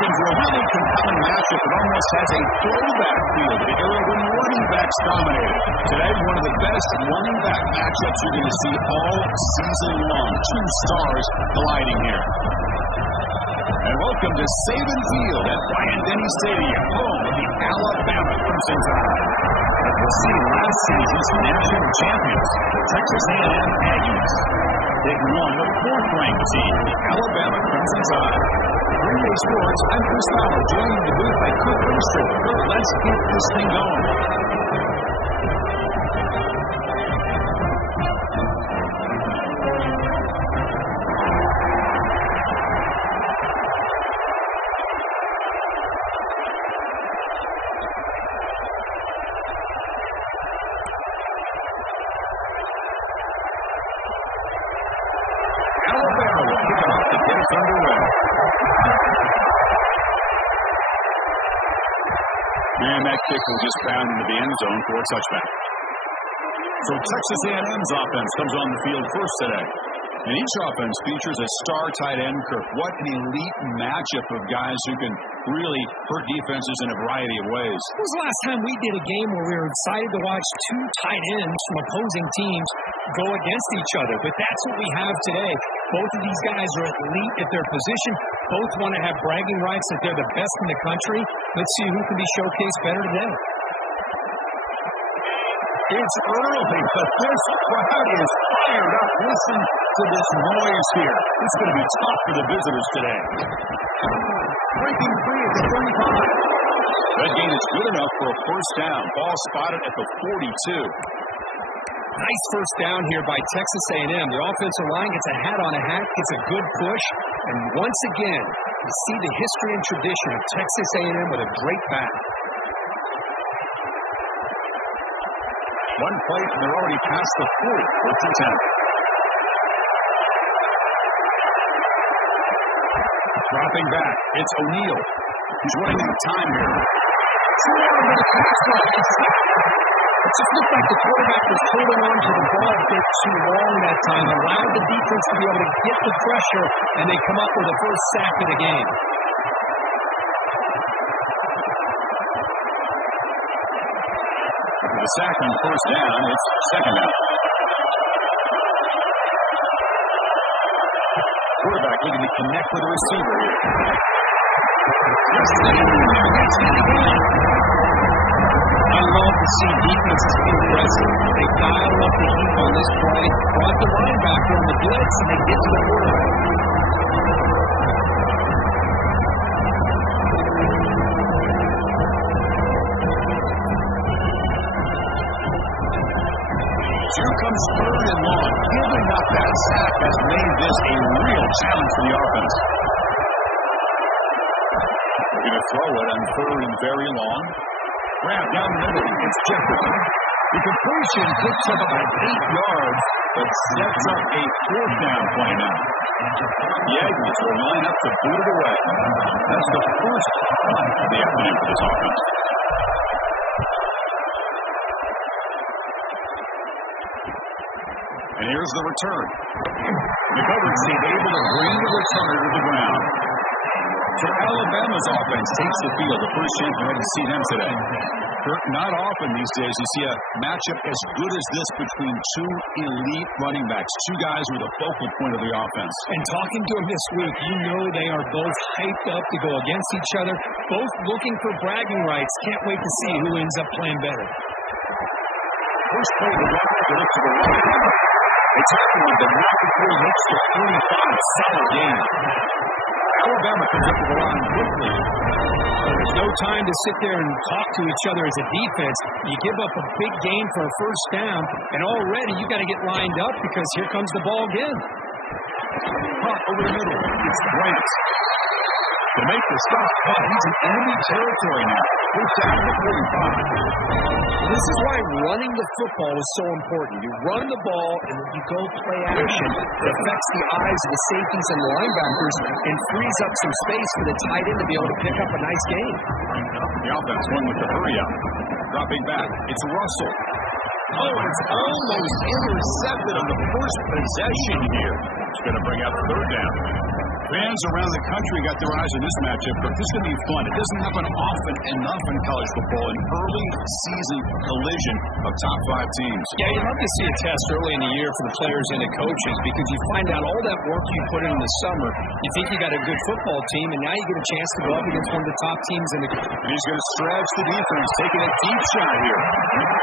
into a really compelling matchup that almost has a throwback feel to the era when running backs dominated. Today, one of the best running back matchups you're going to see all season long. Two stars colliding here. And welcome to Saban Field at Bryant-Denny Stadium, home of the Alabama Crimson Tide. As we'll see, last season's national champions, the Texas A&M Aggies. Taking on the fourth-ranked team, the Alabama Crimson Tide. Green Sports, I'm Chris Fowler, joined in the booth by Kirk Illustrated. Kirk, let's get this thing going. And that kick will just bound into the end zone for a touchback. So Texas A&M's offense comes on the field first today. And each offense features a star tight end, Kirk. What an elite matchup of guys who can really hurt defenses in a variety of ways. When was the last time we did a game where we were excited to watch two tight ends from opposing teams go against each other? But that's what we have today. Both of these guys are elite at their position. Both want to have bragging rights that they're the best in the country. Let's see who can be showcased better today. It's early, but this crowd is fired up. Listen to this noise here. It's going to be tough for the visitors today. Breaking free at the 35. That gain is good enough for a first down. Ball spotted at the 42. Nice first down here by Texas A&M. The offensive line gets a hat on a hat, gets a good push, and once again, you see the history and tradition of Texas A&M with a great back. One play, and they're already past the 40. First and 10. Dropping back, it's O'Neal. He's running out of time here. Too long with a pass block. It just looked like the quarterback was holding on to the ball a bit too long that time, allowed the defense to be able to get the pressure, and they come up with the first sack of the game. The sack on first down, it's second down. Quarterback looking to connect with the receiver here. I love to see defenses be aggressive. They dial up the heat on this play, brought the linebacker on the blitz, and they get to the quarterback. Here comes third and long. Giving up that sack has made this a real challenge for the offense. They're going to throw it on third and very long. Grab down the middle. It's Jefferson. The completion picks up about 8 yards, but sets up a fourth down play now. The Aggies will line up to boot it away. That's the first punt of the afternoon for this offense. And here's the return. The coverage team able to bring the returner to the ground. So Alabama's offense takes the field. The first chance we're going to see them today. Kirk, not often these days you see a matchup as good as this between two elite running backs, two guys who are the focal point of the offense. And talking to them this week, you know they are both hyped up to go against each other, both looking for bragging rights. Can't wait to see who ends up playing better. First play of the drive, they look to the right. It's happening, but not before he hits the 45. Solid game. Alabama comes up with the line quickly. There's no time to sit there and talk to each other as a defense. You give up a big gain for a first down, and already you got to get lined up because here comes the ball again. Hot over the middle. It's Grant. To make the stop, he's in enemy territory now. First down at the 45. This is why running the football is so important. You run the ball, and when you go play action, it affects the eyes of the safeties and the linebackers and frees up some space for the tight end to be able to pick up a nice gain. The offense won with the hurry up. Dropping back, it's Russell. Oh, and it's almost intercepted on the first possession here. It's going to bring up third down. Fans around the country got their eyes on this matchup, but this is going to be fun. It doesn't happen often enough in college football, an early season collision of top 5 teams. Yeah, you'd love to see a test early in the year for the players and the coaches because you find out all that work you put in the summer. You think you got a good football team, and now you get a chance to go up against one of the top teams in the country. He's going to stretch the defense, taking a deep shot here.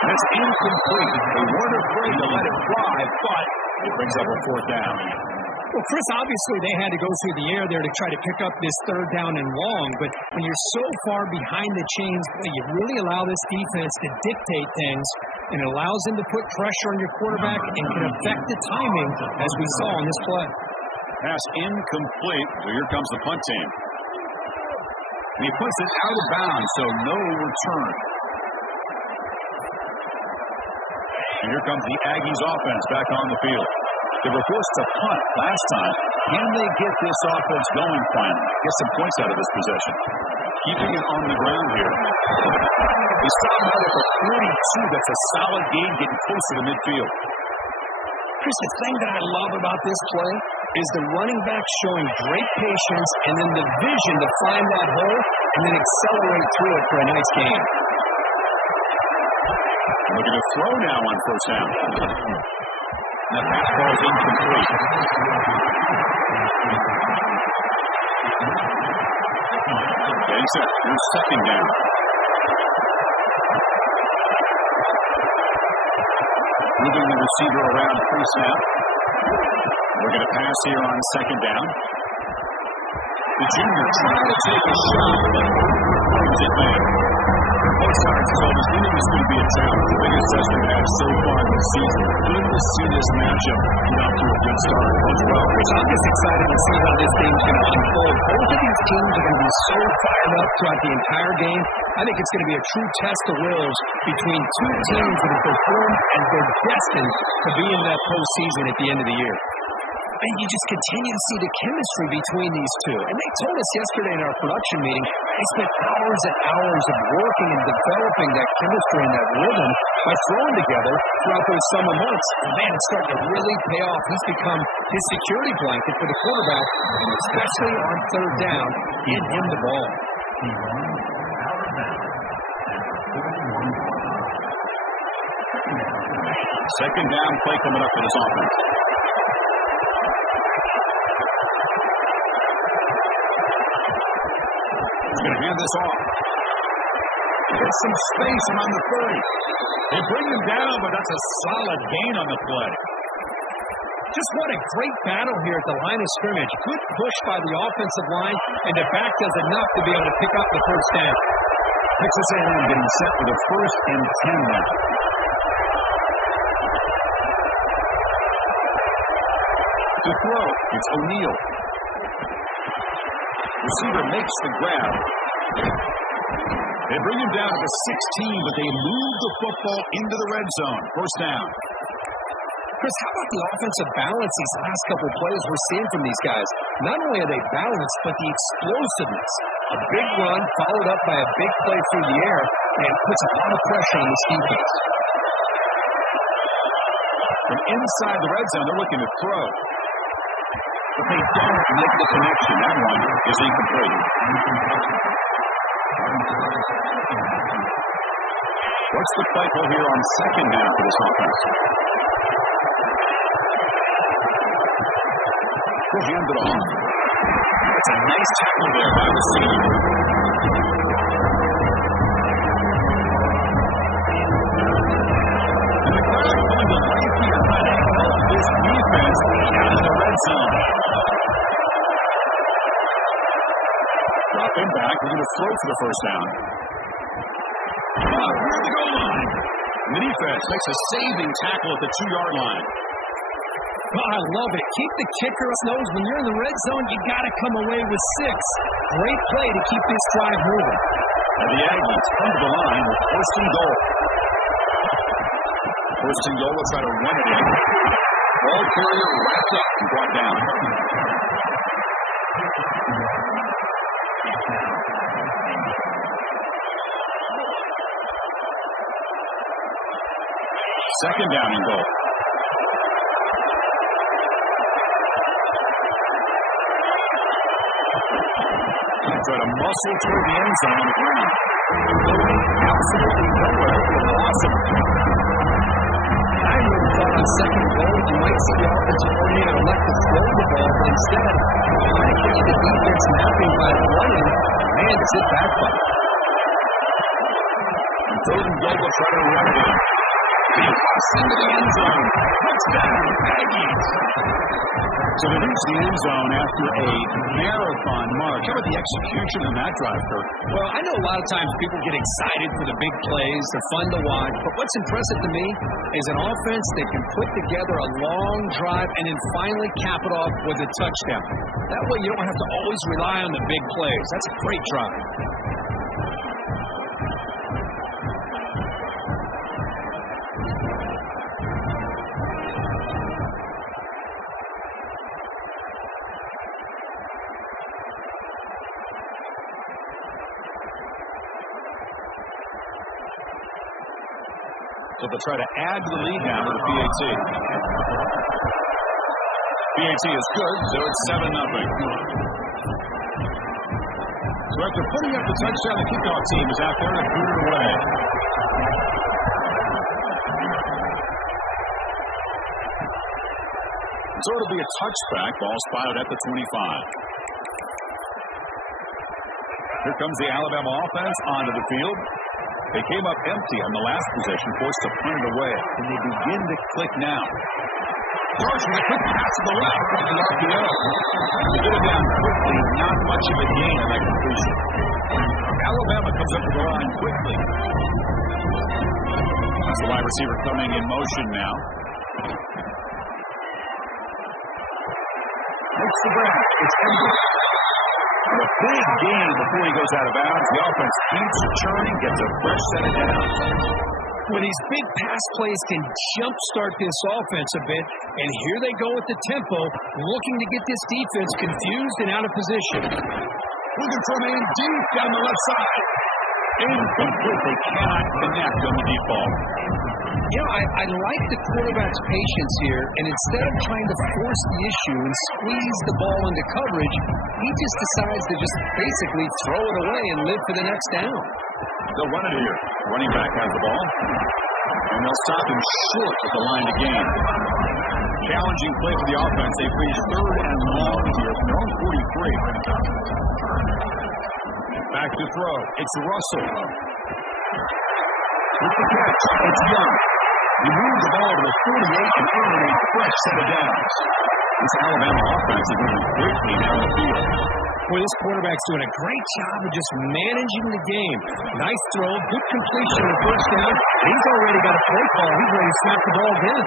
That's incomplete. They weren't afraid to let it fly, but it brings up a 4th down. Well, Chris, obviously they had to go through the air there to try to pick up this 3rd down and long, but when you're so far behind the chains, you really allow this defense to dictate things, and it allows them to put pressure on your quarterback and can affect the timing, as we saw on this play. Pass incomplete, so here comes the punt team. And he puts it out of bounds, so no return. And here comes the Aggies offense back on the field. They were forced to punt last time. Can they get this offense going finally? Get some points out of this possession. Keeping it on the ground here. They stop out at the 42. That's a solid gain getting closer to midfield. Chris, the thing that I love about this play is the running back showing great patience and then the vision to find that hole and then accelerate through it for a nice gain. Looking to throw now on 1st down. That pass ball is incomplete. Getting set. Here's 2nd down. Moving the receiver around pre-snap. We're going to pass here on 2nd down. The junior trying to take a shot, but brings it back. Both sides told us we knew this would be a challenge. The biggest test we've had so far this season. Good to see this matchup get off to a good start. Which I'm just excited to see how this game's going to unfold. Both of these teams are going to be so fired up throughout the entire game. I think it's going to be a true test of wills between 2 teams that have performed and they're destined to be in that postseason at the end of the year. And you just continue to see the chemistry between these two. And they told us yesterday in our production meeting, they spent hours and hours of working and developing that chemistry and that rhythm by throwing together throughout those summer months. And man, it's starting to really pay off. He's become his security blanket for the quarterback, and especially on 3rd down, get him the ball. Second down play coming up for this offense. He's going to hand this off. Gets some space around the 30. They bring him down, but that's a solid gain on the play. Just what a great battle here at the line of scrimmage. Good push by the offensive line, and the back does enough to be able to pick up the 1st down. Texas A&M getting set for the 1st and 10 now. To throw, it's O'Neal. Receiver makes the grab. They bring him down to the 16, but they move the football into the red zone. 1st down. Chris, how about the offensive balance these last couple of plays we're seeing from these guys? Not only are they balanced, but the explosiveness. A big run followed up by a big play through the air, and puts a lot of pressure on this defense. From inside the red zone, they're looking to throw. But they don't make the connection. That one is incomplete. What's the play call here on 2nd down for this offense? We'll hand it off. That's a nice tackle there by the senior. And the crowd going to life here trying to help this defense out of the red zone. Drop him back. We're going to throw for the 1st down. Near the goal line. And the defense makes a saving tackle at the 2-yard line. Oh, I love it. Keep the kicker's nose. When you're in the red zone, you got to come away with 6. Great play to keep this drive moving. And the Aggies come to the line with 1st and goal. 1st and goal, will try to run it in. Ball carrier wrapped up and brought down. Second down and goal. try to muscle toward the end zone. Absolutely nowhere for the loss of it. I really thought on second and goal you might see the offensive coordinator elect to throw the ball, but instead, trying to catch the defense napping by running. Man, does it backfire. Third and goal will try to run it in. He busts into the end zone. Touchdown, Aggies. So they reach the end zone after a marathon march. How about the execution on that drive, Kirk? Well, I know a lot of times people get excited for the big plays. They're fun to watch. But what's impressive to me is an offense that can put together a long drive and then finally cap it off with a touchdown. That way you don't have to always rely on the big plays. That's a great drive. So they'll try to add to the lead now with the PAT. PAT is good, so it's 7-0. So after putting up the touchdown, the kickoff team is out there to boot it away. So it'll be a touchback. Ball spotted at the 25. Here comes the Alabama offense onto the field. They came up empty on the last possession, forced to punt it away. And they begin to click now. George with a quick pass to the left on the RPO. They get it down quickly, not much of a gain on that completion. Alabama comes up to the line quickly. That's the wide receiver coming in motion now. Makes the grab. It's Hendricks. A big gain before he goes out of bounds. The offense keeps churning, gets a fresh set of downs. Well, these big pass plays can jumpstart this offense a bit, and here they go with the tempo, looking to get this defense confused and out of position. Looking for a man deep down the left side. Incomplete. They cannot connect on the deep ball. You know, I like the quarterback's patience here, and instead of trying to force the issue and squeeze the ball into coverage, he just decides to just basically throw it away and live for the next down. They'll run it here. Running back has the ball, and they'll stop him short at the line to gain. Challenging play for the offense. They freeze third and long here from their own 43. Back to throw. It's Russell. With the catch, it's Young. He moves the ball to the 48 and earning a fresh set of downs. This Alabama offense is moving quickly down the field. Boy, this quarterback's doing a great job of just managing the game. Nice throw, good completion on the first down. He's already got a play call. He's ready to snap the ball again.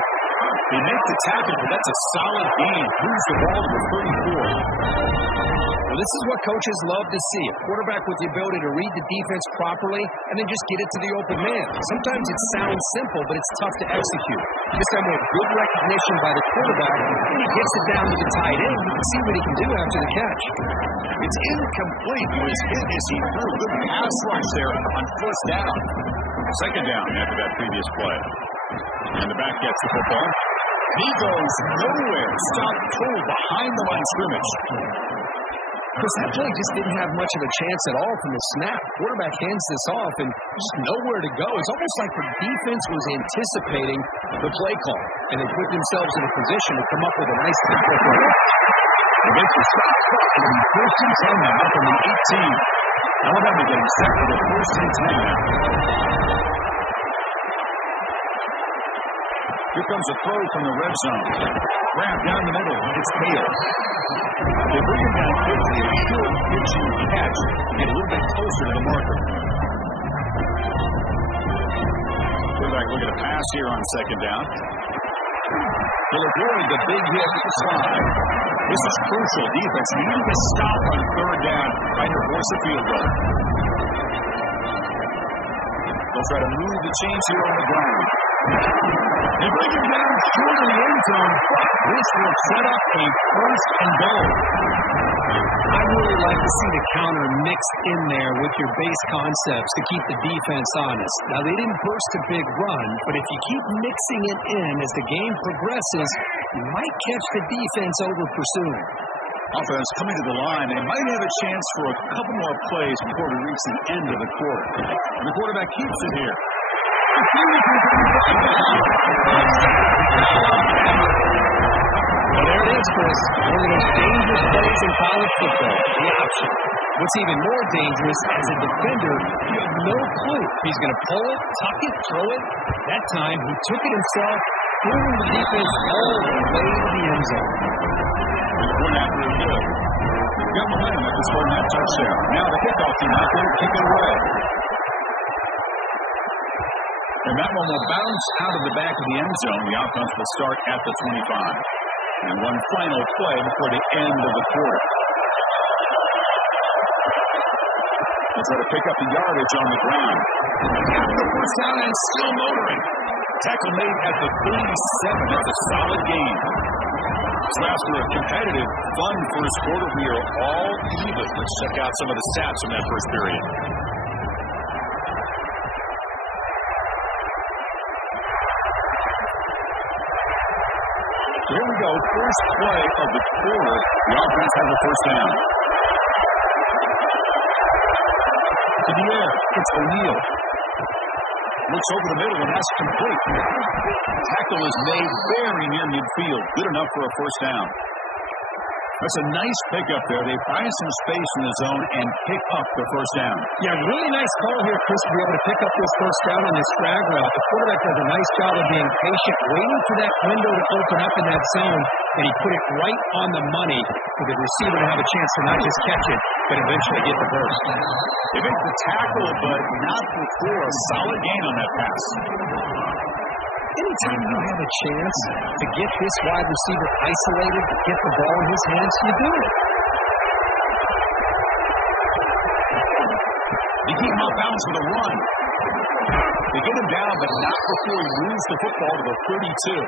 He makes the tackle, but that's a solid gain. Moves the ball to the 34. Well, this is what coaches love to see. A quarterback with the ability to read the defense properly and then just get it to the open man. Sometimes it sounds simple, but it's tough to execute. This time with good recognition by the quarterback, and he gets it down to the tight end. You can see what he can do after the catch. It's incomplete. He was hit as he threw a good pass rush there on first down. Second down after that previous play. And the back gets the football. He goes nowhere. Stopped cold behind the line of scrimmage. Because that play just didn't have much of a chance at all from the snap. Quarterback hands this off and just nowhere to go. It's almost like the defense was anticipating the play call, and they put themselves in a position to come up with a nice tempo for it. They make the stop. It'll be first and 10 now from the 18. Alabama getting set for the first and 10 now. Here comes a throw from the red zone. Grab down the middle. It's Hale. They bring it down quickly. A short pitching catch to get a little bit closer to the marker. Quarterback looking to pass here on second down. He'll avoid the big hit slide. This is crucial. Defense needing to stop on third down, trying to force a field goal. They'll try to move the chains here on the ground. They bring him down short of the end zone, but this will set up a first and goal. I really like to see the counter mixed in there with your base concepts to keep the defense honest. Now, they didn't burst a big run, but if you keep mixing it in as the game progresses, you might catch the defense over pursuing. offense coming to the line. They might have a chance for a couple more plays before we reach the end of the quarter. And the quarterback keeps it here. Well, there it is, Chris. One of the most dangerous plays in college football. The option. What's even more dangerous, as a defender, you have no clue. He's going to pull it, tuck it, throw it. That time, he took it himself, fooling the defense all the way to the end zone. One after a good. Got momentum after scoring that touchdown. Now the kickoff team out there to kick it away. And that one will bounce out of the back of the end zone. The offense will start at the 25. And one final play before the end of the quarter. They'll try to pick up the yardage on the ground. Got the first down and still motoring. Tackle made at the 37. That's a solid game. So after a competitive, fun first quarter, we are all even. Let's check out some of the stats from that first period. Here we go. First play of the quarter. The offense has a first down. To the air. It's O'Neal. Looks over the middle, and that's complete. Tackle is made very near midfield. Good enough for a first down. That's a nice pickup there. They find some space in the zone and pick up the first down. Yeah, really nice call here, Chris, to be able to pick up this first down on this drag route. The quarterback does a nice job of being patient, waiting for that window to open up in that zone, and he put it right on the money for the receiver to have a chance to not just catch it, but eventually get the burst. They make the tackle, but not before. A solid gain on that pass. Anytime you have a chance to get this wide receiver isolated, to get the ball in his hands, you do it. You keep him off balance with a run. They get him down, but not before he moves the football to the 32.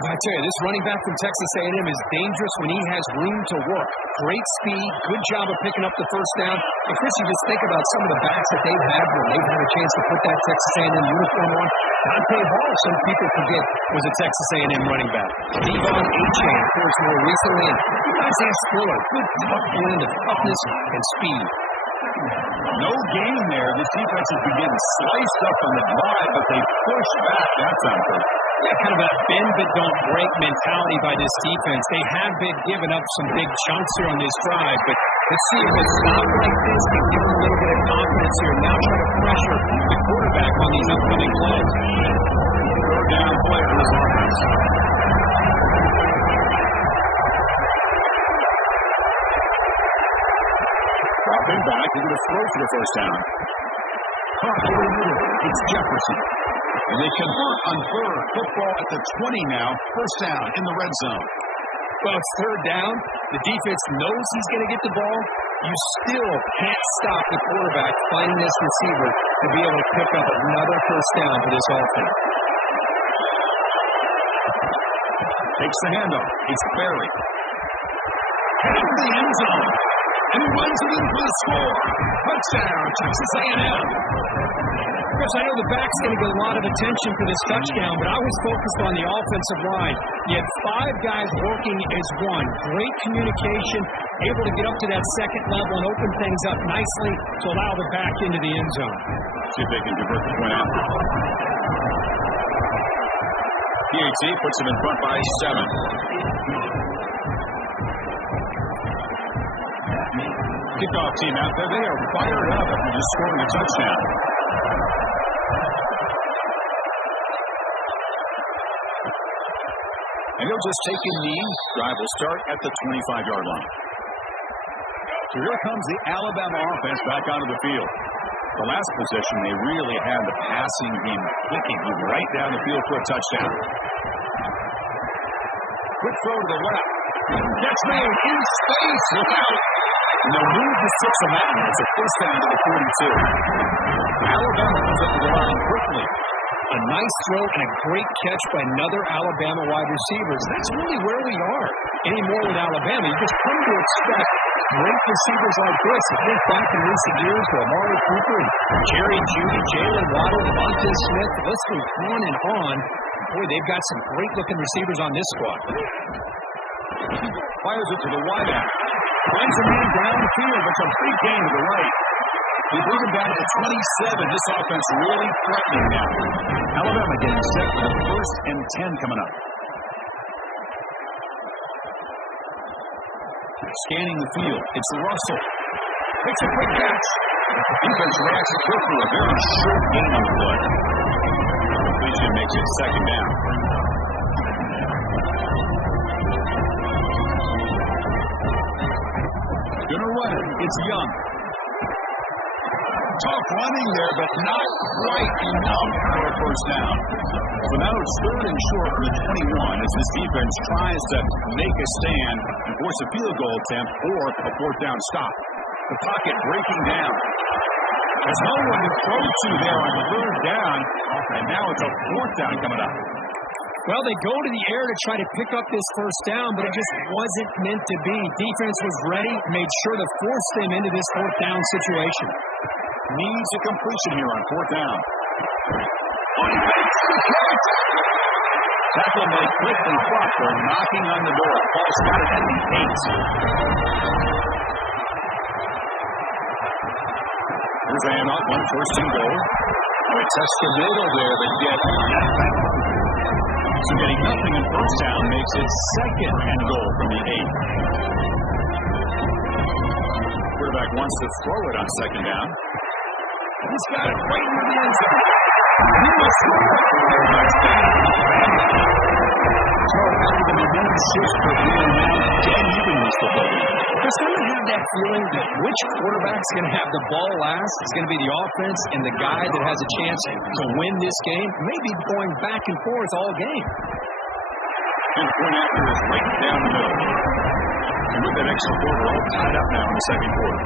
I tell you, this running back from Texas A&M is dangerous when he has room to work. Great speed, good job of picking up the first down. And Chris, you just think about some of the backs that they've had when they've had a chance to put that Texas A&M uniform on. Dante Hall, some people forget, was a Texas A&M running back. Devon Achane, of course, more recently. And Isaiah Spiller, good tough blend of toughness and speed. No gain there. This defense has been getting sliced up on the drive, but they push back. That's unfair. Yeah, kind of a bend but don't break mentality by this defense. They have been giving up some big chunks here on this drive, but let's see if a stop like this can give them a little bit of confidence here. Now try to pressure the quarterback on these upcoming plays. Third down play for this offense. Dropping back, they're going to throw for the first down. Caught over the middle. It's Jefferson. And they convert on third. Football at the 20 now. First down in the red zone. Well, it's third down. The defense knows he's going to get the ball. You still can't stop the quarterback finding this receiver to be able to pick up another first down for this offense. Takes the handoff. It's Berry. Heading to the end zone. And he runs it in for the score. Touchdown, Texas A&M. Chris, I know the back's going to get a lot of attention for this touchdown, but I was focused on the offensive line. You had 5 guys working as one. Great communication, able to get up to that second level and open things up nicely to allow the back into the end zone. See if they can convert the point after. PAT puts him in front by 7. Kickoff team out there. They are fired up after just scoring a touchdown. And he'll just take a knee. Drive will start at the 25-yard line. So here comes the Alabama offense back onto the field. The last possession, they really had the passing game clicking right down the field for a touchdown. Quick throw to the left. That's made in space. Look out. And they'll move the 6 of that. It's a first down to the 42. Alabama comes up to the line quickly. A nice throw and a great catch by another Alabama wide receiver. That's really where we are anymore with Alabama. You just come to expect great receivers like this. I think back in recent years to Amari Cooper and Jerry Jeudy, Jalen Waddle, Devontae Smith. The list goes on and on. Boy, they've got some great-looking receivers on this squad. Fires it to the wideout. Finds a man downfield. It's a big gain to the right. They bring him down to 27. This offense really threatening now. Alabama getting set for the 1st and 10 coming up. Scanning the field. It's Russell. Takes a quick catch. Defense reacts quickly. A very short gain on the play. Completion makes it 2nd down. Gonna run it. It's Young. Tough running there, but not quite enough for a 1st down. So now it's 3rd and short from the 21 as this defense tries to make a stand and force a field goal attempt or a 4th down stop. The pocket breaking down. There's no one to throw to there on 3rd down, and now it's a 4th down coming up. Well, they go to the air to try to pick up this 1st down, but it just wasn't meant to be. Defense was ready, made sure to force them into this 4th down situation. Needs a completion here on 4th down. Oh, he makes the catch! Tackle made quickly, Proctor knocking on the door. Ball spotted at the 8. Here's a handoff, 1 1st and goal. They test the middle there, but get nothing. So getting nothing in 1st down makes it 2nd and goal from the 8. Quarterback wants to throw it on 2nd down. He's got it right in the end zone. He will score. So after the momentum shifts for being now dead even in this football game. Does someone have that feeling that which quarterback's going to have the ball last is going to be the offense and the guy that has a chance to win this game? Maybe going back and forth all game. And point after is right down the middle. And with that extra quarter all tied up now in the 2nd quarter.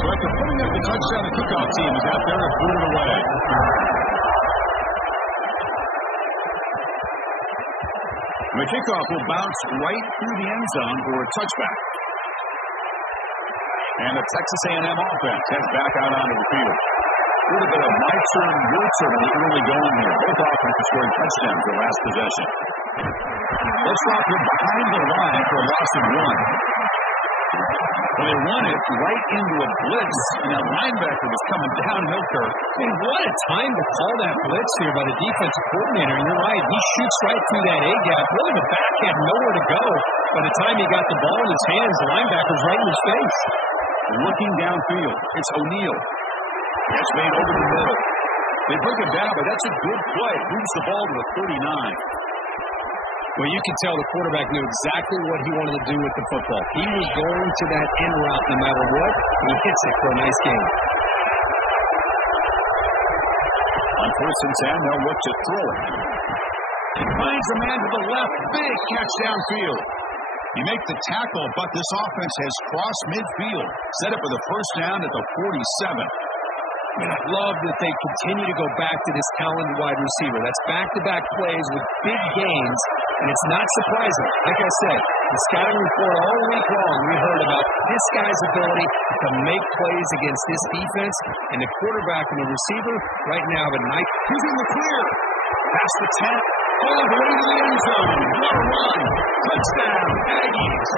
So after putting up the touchdown, the kickoff team is out there and put it away. The kickoff will bounce right through the end zone for a touchback. And the Texas A&M offense heads back out onto the field. A little bit of my turn, your turn early going here. Both offenses scoring touchdowns their last possession. Let's drop it behind the line for a loss of 1. Well, they run it right into a blitz, and that linebacker was coming downhill, Kirk. And what a time to call that blitz here by the defensive coordinator. And you're right, he shoots right through that A-gap. Really, the back had nowhere to go. By the time he got the ball in his hands, the linebacker's right in his face. Looking downfield, it's O'Neal. That's made over the middle. They bring it down, but that's a good play. Moves the ball to the 39. Well, you can tell the quarterback knew exactly what he wanted to do with the football. He was going to that end route no matter what. He hits it for a nice gain. On 1st and 10, they'll look to throw it. He finds a man to the left. Big catch downfield. You make the tackle, but this offense has crossed midfield. Set up for the 1st down at the 47. I love that they continue to go back to this talented wide receiver. That's back-to-back plays with big gains, and it's not surprising. Like I said, the scouting report all week long, we heard about this guy's ability to make plays against this defense, and the quarterback and the receiver right now have a nice. He's in the clear. Past the 10. All the way to the end zone. What a run. Touchdown, Aggies.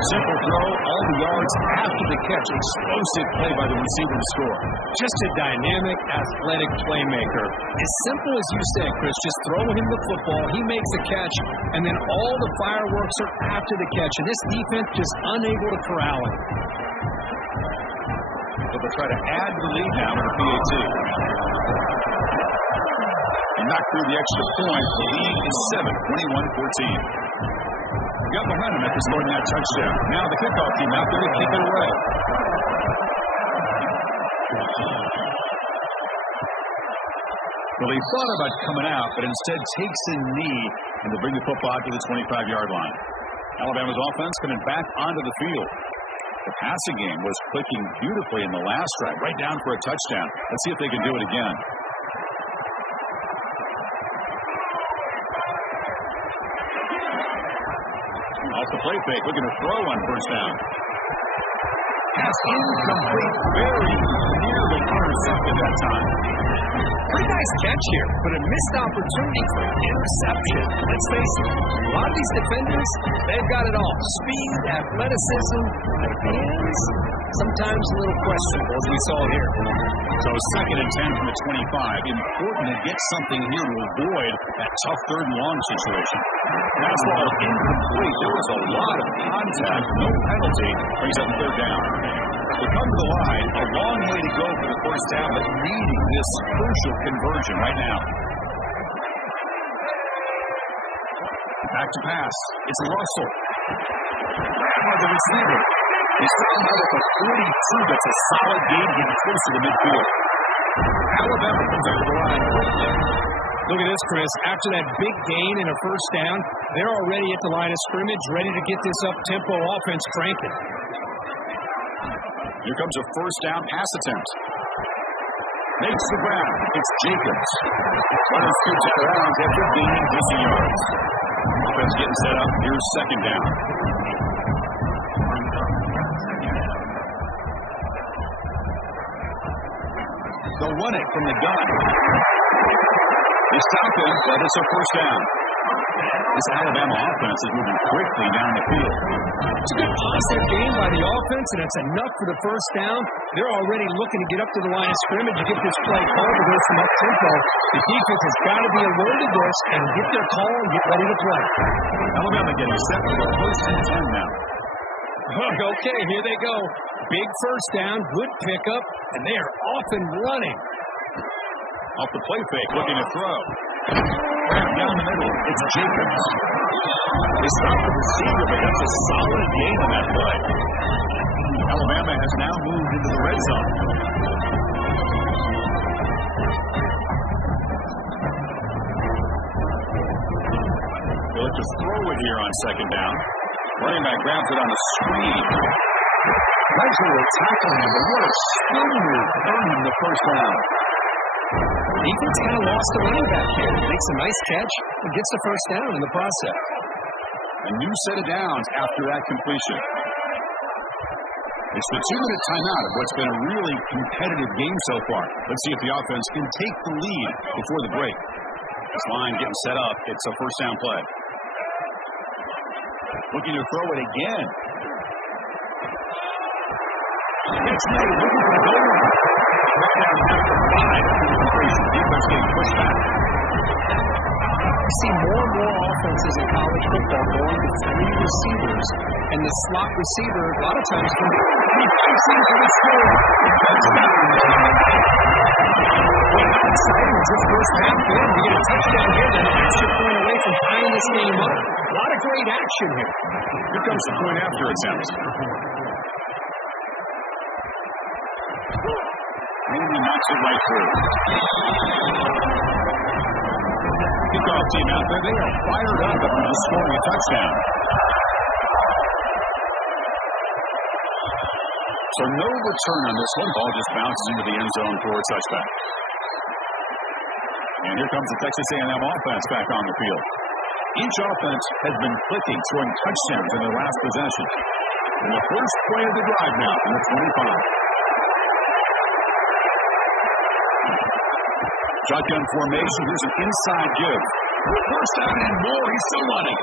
Simple throw, all the yards after the catch. Explosive play by the receiver to score. Just a dynamic, athletic playmaker. As simple as you said, Chris, just throw him the football, he makes a catch, and then all the fireworks are after the catch. And this defense just unable to corral him. So they'll try to add to the lead now with the PAT. And knock through the extra point. The lead is 7, 21-14. Got momentum after scoring that touchdown. Now the kickoff team out there to kick it away. Well, he thought about coming out, but instead takes a knee and to bring the football out to the 25-yard line. Alabama's offense coming back onto the field. The passing game was clicking beautifully in the last drive, right down for a touchdown. Let's see if they can do it again. Off the play fake, looking to throw on 1st down. pass incomplete. Very nearly intercepted that time. Pretty nice catch here, but a missed opportunity for an interception. Let's face it, a lot of these defenders, they've got it all. Speed, athleticism, but hands, sometimes a little questionable, as we saw here. So 2nd and 10 from the 25. Important to get something here to avoid that tough 3rd and long situation. Fastball incomplete. There was a lot of contact. No penalty. Brings up 3rd down. We come to the line. A long way to go for the first down, but needing this crucial conversion right now. Back to pass. It's Russell. Grab the receiver. He's down now with a 42. That's a solid gain getting close to the midfield. Alabama comes up to the line. Look at this, Chris. After that big gain and a first down, they're already at the line of scrimmage, ready to get this up-tempo offense cranking. Here comes a first down pass attempt. Makes the grab. It's Jacobs. Runner scoots out of bounds after gaining 50 yards. Offense getting set up. Here's 2nd down. They'll run it from the gun. They stop him, but it's a first down. This Alabama offense is moving quickly down the field. It's a good positive game by the offense, and it's enough for the first down. They're already looking to get up to the line of scrimmage to get this play called to go from up-tempo. The defense has got to be alerted to this and get their call and get ready to play. Alabama getting set for the 1st and 10 now. Okay, here they go. Big first down, good pickup, and they are off and running. Off the play fake, looking to throw. Down the middle, it's Jacobs. They stop the receiver, but that's a solid gain on that play. Alabama has now moved into the red zone. They'll look to throw it here on 2nd down. Running back grabs it on the screen. Pleasure tackling him, but what a spin move earning the first down. Defense kind of lost the running back here. Makes a nice catch and gets the first down in the process. A new set of downs after that completion. It's the 2-minute timeout of what's been a really competitive game so far. Let's see if the offense can take the lead before the break. This line getting set up. It's a first down play. Looking to throw it again. It's made. Looking for the goal line. Right down after 5 after the completion. Defense getting pushed back. You see more and more offenses in college football going to 3 receivers, and the slot receiver, a lot of times, can be facing to the score. Exciting as this first half win. We get a touchdown here, then an extra point away from tying this game up. A lot of great action here. Here comes the point after attempt. Maybe knocks it right through. Kickoff team out there. They are fired up after just scoring a touchdown. So no return on this one. Ball just bounces into the end zone for a touchback. And here comes the Texas A&M offense back on the field. Each offense has been clicking, scoring touchdowns in their last possession. And the first play of the drive now from the 25. Shotgun formation. Here's an inside give. First down and more. He's still running.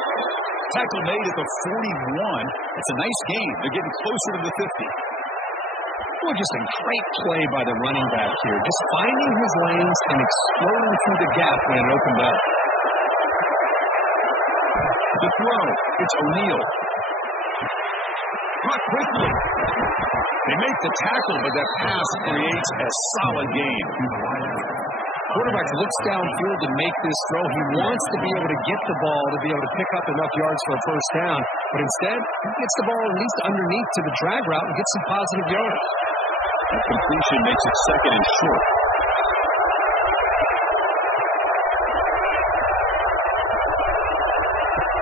Tackle made at the 41. It's a nice gain. They're getting closer to the 50. Well, just a great play by the running back here. Just finding his lanes and exploding through the gap when it opened up. The throw. It's O'Neal. Caught quickly. They make the tackle, but that pass creates a solid gain. Quarterback looks downfield to make this throw. He wants to be able to get the ball to be able to pick up enough yards for a first down. But instead, he gets the ball at least underneath to the drag route and gets some positive yards. That completion makes it 2nd and short.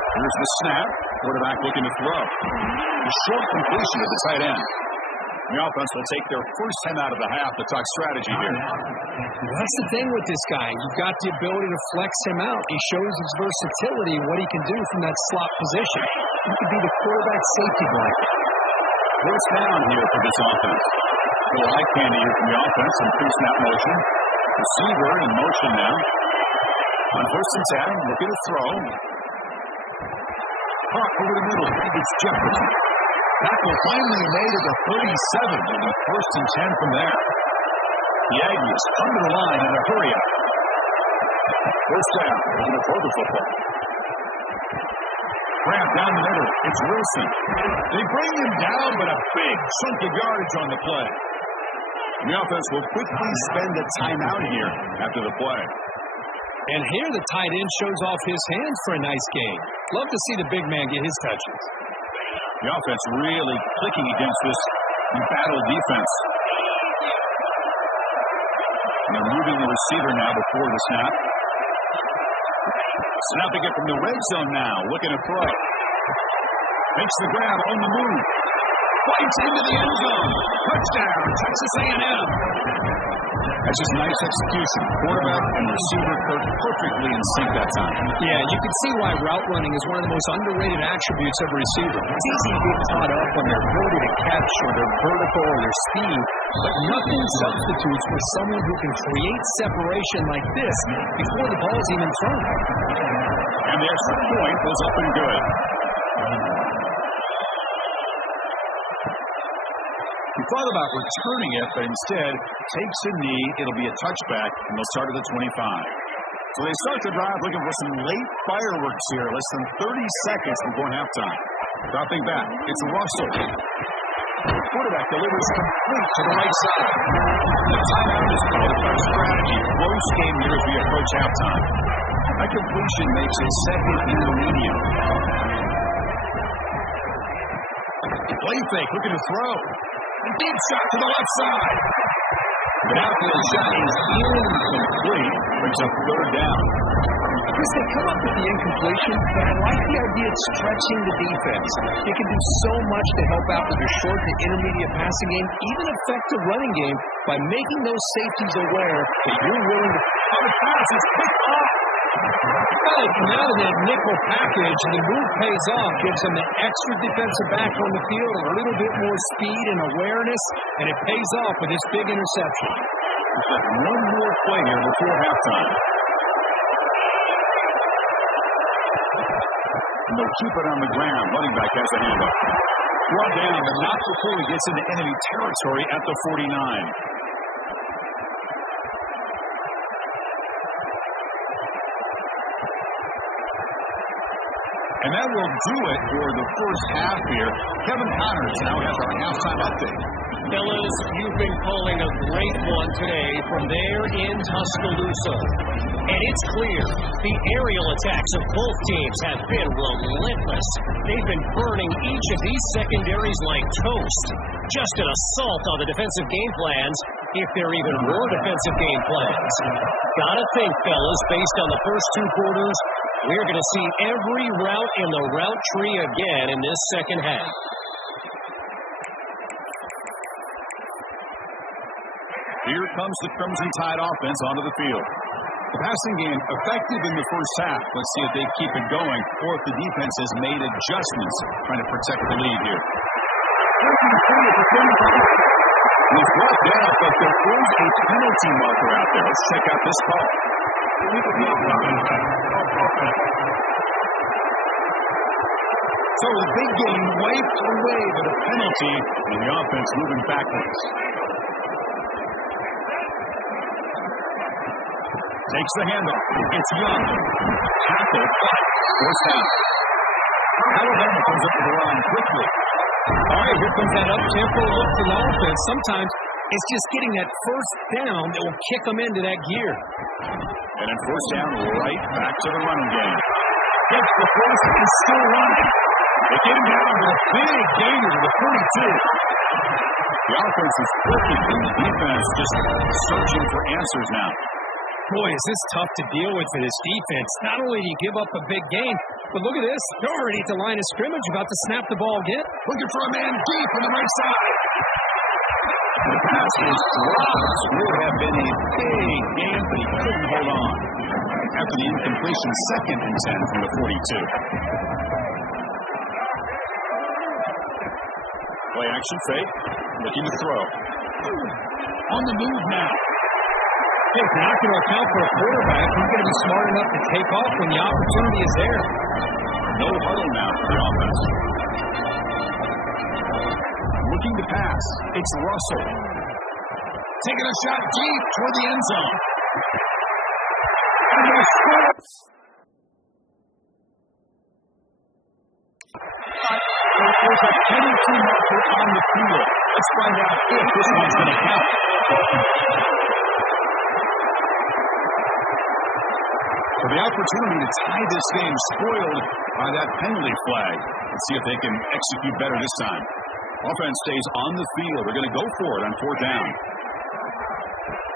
Here's the snap. Quarterback looking to throw. A short completion to the tight end. The offense will take their first 10 out of the half to talk strategy here. Well, that's the thing with this guy. You've got the ability to flex him out. He shows his versatility, what he can do from that slot position. He could be the quarterback safety blanket. first down here for this offense. A little eye candy here from the offense. Some pre-snap motion. Receiver in motion now. On first and 10, looking to throw. Caught over the middle. It's Jefferson. Tackle finally made at the 37. And first and 10 from there. The Aggies come to the line in a hurry up. First down. They're going to throw the football. Grab down the middle. It's Wilson. They bring him down, but a big chunk of yardage on the play. The offense will quickly spend a timeout here after the play. And here the tight end shows off his hands for a nice game. Love to see the big man get his touches. The offense really clicking against this embattled defense. And they're moving the receiver now before the snap. Snapping it from the red zone now. Looking to throw. Makes the grab on the move. Flights into the end zone. Touchdown, Texas A&M. That's just nice execution. Quarterback and receiver perfectly in sync that time. Yeah, you can see why route running is one of the most underrated attributes of a receiver. It's easy to get caught up on their ability to catch or their vertical or their speed, but nothing substitutes for someone who can create separation like this before the ball's even thrown. And the extra point was up and good. He thought about returning it, but instead takes a knee. It'll be a touchback, and they'll start at the 25. So they start the drive looking for some late fireworks here. Less than 30 seconds before halftime. Dropping back. It's Russell. The quarterback delivers complete to the right side. The timeout is called a strategy. Close game here as we approach halftime. That completion makes it second intermediate. Play fake, looking to throw. Deep shot to the left side. The outfield shot is incomplete. Brings up third down. Chris, they come up with the incompletion, but I like the idea of stretching the defense. They can do so much to help out with their short to intermediate passing game, even effective running game, by making those safeties aware that you're willing to the pass is picked off. Now in that nickel package, the move pays off, gives them the extra defensive back on the field, a little bit more speed and awareness, and it pays off with this big interception. One more play here before halftime. And they'll keep it on the ground. Running back has a handoff. Brought down, but not before he gets into enemy territory at the 49. And that will do it for the first half here. Kevin Connors now has our halftime update. Fellas, you've been calling a great one today from there in Tuscaloosa. And it's clear the aerial attacks of both teams have been relentless. They've been burning each of these secondaries like toast. Just an assault on the defensive game plans, if there even were defensive game plans. Gotta think, fellas, based on the first two quarters, we're going to see every route in the route tree again in this second half. Here comes the Crimson Tide offense onto the field. The passing game effective in the first half. Let's see if they keep it going or if the defense has made adjustments trying to protect the lead here. He's brought down, but there is a penalty marker out there. Let's check out this call. So the big game wiped away with a penalty, and the offense moving backwards. Takes the handoff. It's Young. Tackle. Forced down. Alabama comes up to the line quickly. All right, here comes that up-tempo look for the offense. Sometimes it's just getting that first down that will kick them into that gear. And then first down right back to the running game. Gets the first and still running. They get him down to a big gainer to the 32. The offense is clicking and the defense just searching for answers now. Boy, is this tough to deal with for this defense. Not only do you give up a big game, but look at this. They're already at the line of scrimmage, about to snap the ball again. Looking for a man deep on the right side. The pass was dropped. Would have been a big game, but he couldn't hold on. After the incompletion, 2nd and 10 from the 42. Play action fake. Looking to throw. On the move now. Hey, if you're not going to account for a quarterback, he's going to be smart enough to take off when the opportunity is there. No huddle now for the offense. Looking to pass. It's Russell. Taking a shot deep toward the end zone. And they score. There's a penalty marker on the field. Let's find out if this one's going to count. So the opportunity to tie this game spoiled by that penalty flag. Let's see if they can execute better this time. Offense stays on the field. They're going to go for it on 4th down.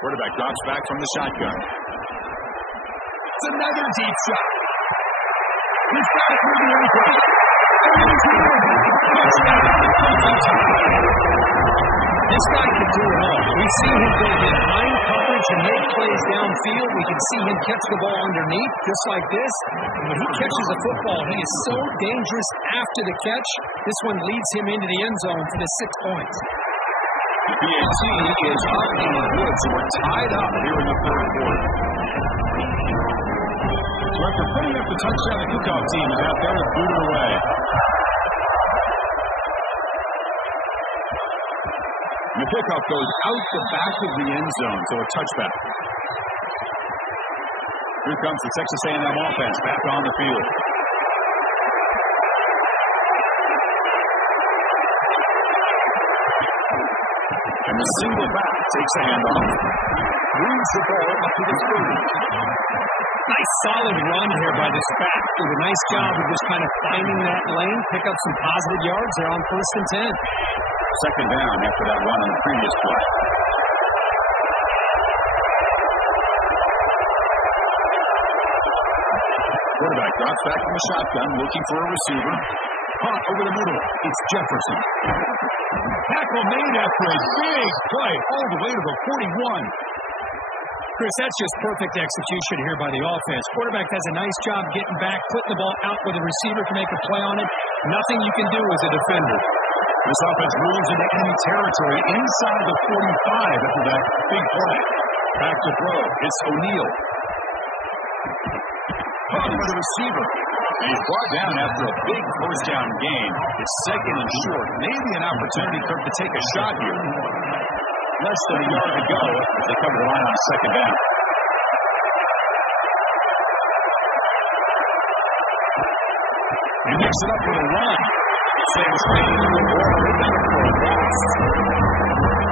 Quarterback drops back from the shotgun. It's another deep shot. He's got it through the end zone. This guy can do it all. We've seen him go behind coverage and make plays downfield. We can see him catch the ball underneath, just like this. And when he catches a football, he is so dangerous after the catch. This one leads him into the end zone for the 6 points. The PAT is up in the woods, so we're tied up here in the 3rd quarter. So after putting up the touchdown, the kickoff team is out there to boot it away. The kickoff goes out the back of the end zone, so a touchback. Here comes the Texas A&M offense back on the field. And the single back takes a handoff. Moves the ball up to the 30. Nice solid run here by this back. Did a nice job of just kind of finding that lane, pick up some positive yards. They're on 1st and 10. 2nd down after that run on the previous play. Quarterback drops back from the shotgun, looking for a receiver. Caught over the middle. It's Jefferson. Tackle made after a big play all the way to the 41. Chris, that's just perfect execution here by the offense. Quarterback does a nice job getting back, putting the ball out where the receiver can make a play on it. Nothing you can do as a defender. This offense moves into enemy territory inside the 45 after that big play. Back to throw. It's O'Neal. Caught by the receiver. And he's brought down after a big 1st down gain. It's 2nd and short. Maybe an opportunity for him to take a shot here. Less than a yard to go as they cover the line on 2nd down. He mixes it up with a run. Saves Payne with the ball ripping for a loss.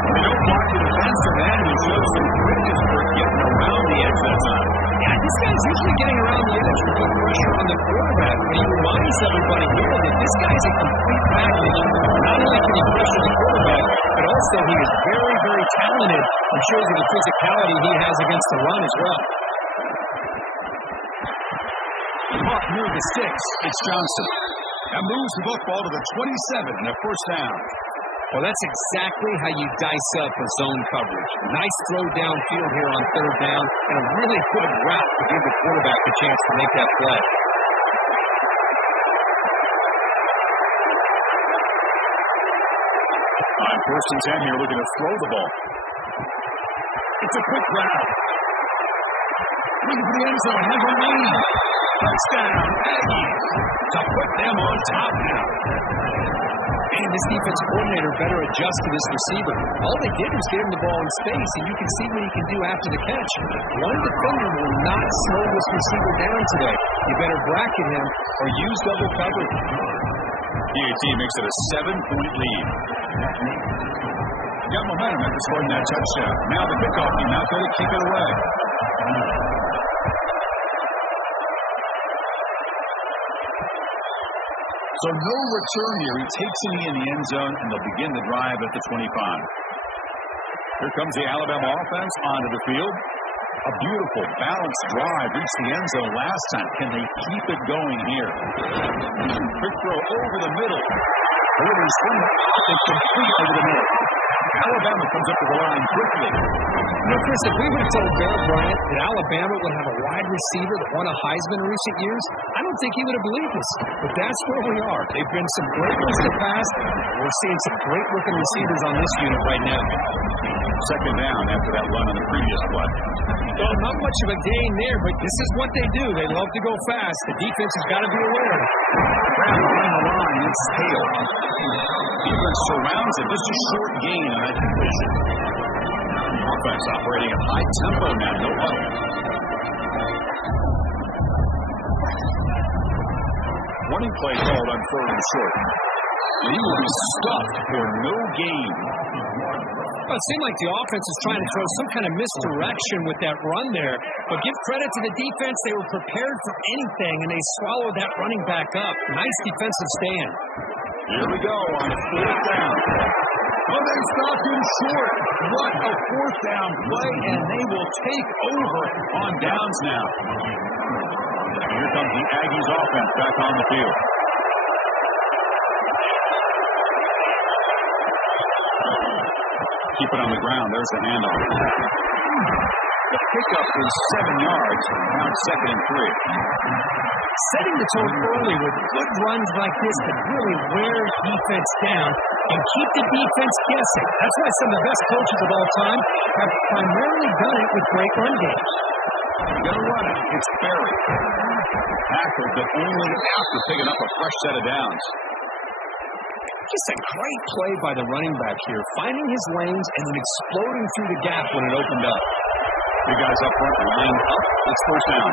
They don't block the defensive end and show some quickness for getting around the edge that time. Yeah, this guy's usually getting around the edge with good pressure on the quarterback. But he reminds everybody here that this guy's a complete package. Not only can he pressure the quarterback, but also he is very, very talented and shows you the physicality he has against the run as well. Caught near the 6. It's Johnson. That moves the football to the 27 and a 1st down. Well, that's exactly how you dice up a zone coverage. Nice throw downfield here on 3rd down, and a really good route to give the quarterback a chance to make that play. On 1st and 10 here, looking to throw the ball. It's a quick route. Looking for the end zone, has a lead. Touchdown, Aggies, to put them on top now. And this defense coordinator better adjust to this receiver. All they did was get him the ball in space, and you can see what he can do after the catch. One defender will not slow this receiver down today. You better bracket him or use double coverage. PAT makes it a 7-point lead. Got momentum after scoring that touchdown. Now the kickoff team out there to keep it away. So no return here. He takes it in the end zone, and they'll begin the drive at the 25. Here comes the Alabama offense onto the field. A beautiful, balanced drive. Reached the end zone last time. Can they keep it going here? Quick throw over the middle. Delivers from the top and complete over the middle. Alabama comes up to the line quickly. You know, Chris, if we would have told Bear Bryant that Alabama would have a wide receiver that won a Heisman in recent years, I I don't think he would have believed this, but that's where we are. They've been some great ones to pass. We're seeing some great-looking receivers on this unit right now. Second down after that run on the previous play. Well, not much of a gain there, but this is what they do. They love to go fast. The defense has got to be aware. Grab on the line, it's Hale. Defense surrounds it. Just a short gain on that completion. Offense operating at high tempo now. No huddle. Running play called on third and short. He will be stuffed for no gain. Well, it seemed like the offense was trying to throw some kind of misdirection with that run there. But give credit to the defense. They were prepared for anything, and they swallowed that running back up. Nice defensive stand. Here we go on fourth down. Oh, they stopped him short. What a fourth down play, and they will take over on downs now. Here comes the Aggies offense back on the field. Keep it on the ground. There's the handoff. The pickup is 7 yards. Now it's 2nd and 3. Setting the tone early with good runs like this to really wear defense down and keep the defense guessing. That's why some of the best coaches of all time have primarily done it with great run games. You're going to run it. It's Berry. Tackled, but only after picking up a fresh set of downs. Just a great play by the running back here, finding his lanes and then exploding through the gap when it opened up. Three guys up front, lined up. It's first down.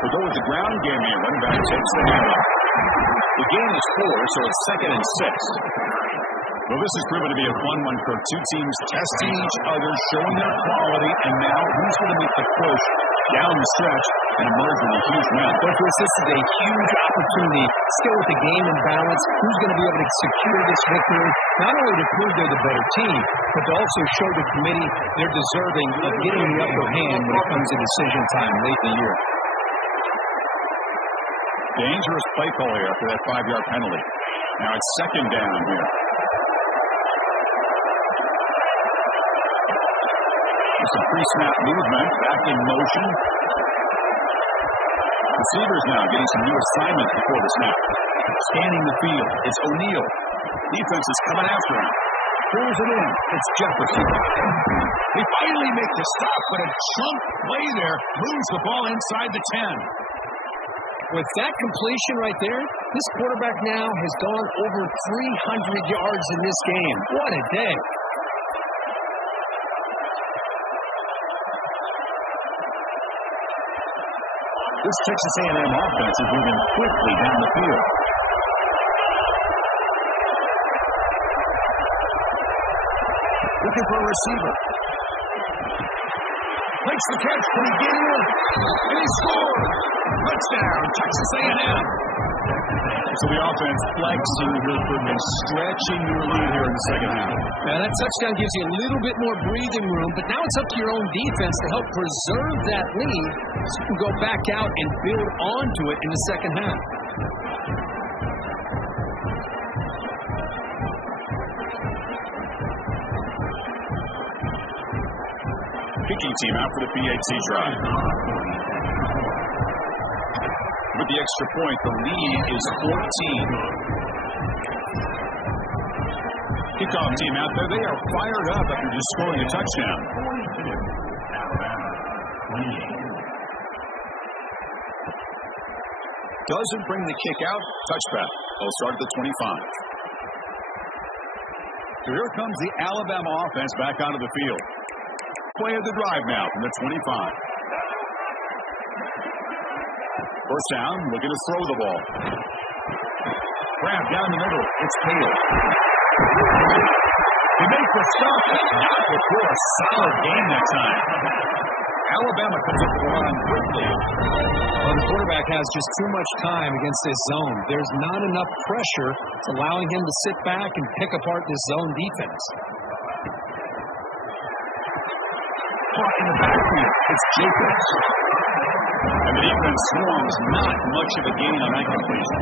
We'll go with the ground game here. Running back takes the handoff. The gain is 4, so it's 2nd and 6. Well, this has proven to be a fun one for two teams testing each other, showing their quality, and now who's going to make the push down the stretch and emerge with a huge win. But Chris, this is a huge opportunity, still with the game in balance. Who's going to be able to secure this victory, not only to prove they're the better team, but to also show the committee they're deserving of getting the upper hand when it comes to decision time late in the year. Dangerous play call here after that 5-yard penalty. Now it's 2nd down here. Some pre-snap movement, back in motion. Receivers now getting some new assignments before the snap. Scanning the field, it's O'Neal. Defense is coming after him. Pulls it in, it's Jefferson. They finally make the stop, but a chunk play there moves the ball inside the 10. With that completion right there, this quarterback now has gone over 300 yards in this game. What a day. This Texas A&M offense is moving quickly down the field. Looking for a receiver. Makes the catch. Can he get in? And he scores. Touchdown, Texas A&M. So the offense flexing here for me, stretching your lead here in the second half. Now that touchdown gives you a little bit more breathing room, but now it's up to your own defense to help preserve that lead so you can go back out and build onto it in the second half. Kicking team out for the PAT drive. With the extra point, the lead is 14. Kickoff team out there, they are fired up after just scoring a touchdown. Doesn't bring the kick out, touchback. They'll start at the 25. So here comes the Alabama offense back onto the field. Play of the drive now from the 25. First down, looking to throw the ball. Grab down the middle. It's Hale. He makes the stop, but not before a solid game that time. Alabama comes up with a run quickly. Well, the quarterback has just too much time against this zone. There's not enough pressure allowing him to sit back and pick apart this zone defense. Caught in the backfield. It's Jacobs. And the defense swarms, not much of a gain on that completion.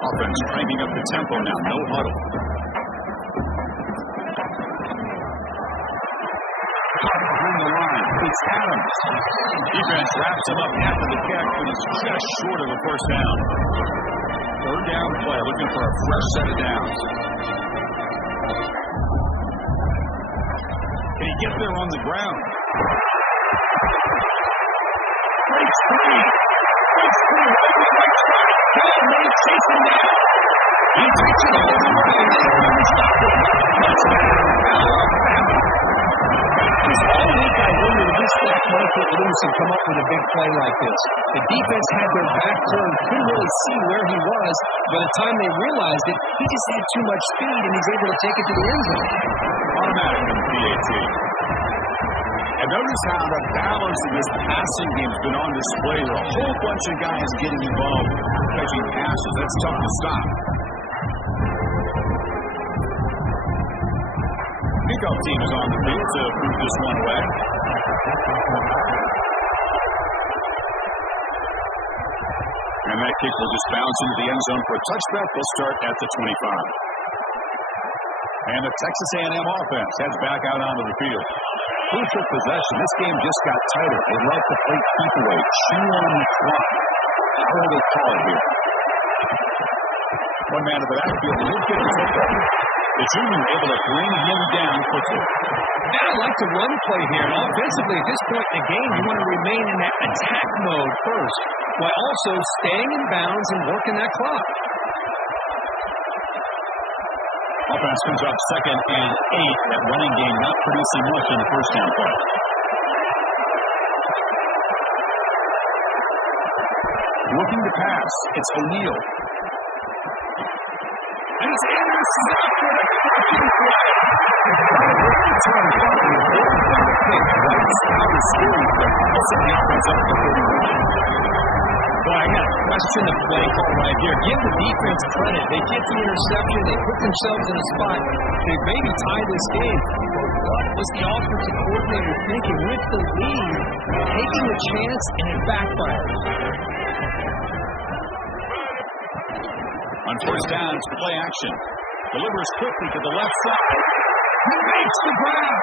Offense cranking up the tempo now, no huddle. Caught behind It's Adams. Defense wraps him up after the catch, but he's just short of a first down. Third down play, looking for a fresh set of downs. Can he get there on the ground? Breaks free. Breaks free. Chase him down. He takes it all the way. All week I wondered if this staff might get loose and come up with a big play like this. The defense had their back turned, couldn't really see where he was. By the time they realized it, he just had too much speed and he's able to take it to the end zone. Automatic in the PAT. And notice how the balance of this passing game has been on display. There are a whole bunch of guys getting involved catching passes. That's tough to stop. Kickoff team is on the field to move this one away. And that kick will just bounce into the end zone for a touchback. They'll start at the 25. And the Texas A&M offense heads back out onto the field. Crucial possession. This game just got tighter. They love to play keep away, chew on the clock. How will they call it here? One man to the backfield. He'll get the football. The junior able to bring him down quickly. And I like to run play here. And offensively, at this point in the game, you want to remain in that attack mode first, while also staying in bounds and working that clock. Offense comes up 2nd and 8. That running game not producing much in the first down play. Looking to pass. It's O'Neal. And it's intercepted. Boy, I got to question the play call right here. Give the defense credit. They get the interception. They put themselves in a spot. They maybe tie this game. What was the offensive coordinator thinking with the lead? Taking a chance, and it backfired. On first down, it's play action. Delivers quickly to the left side. He makes the grab.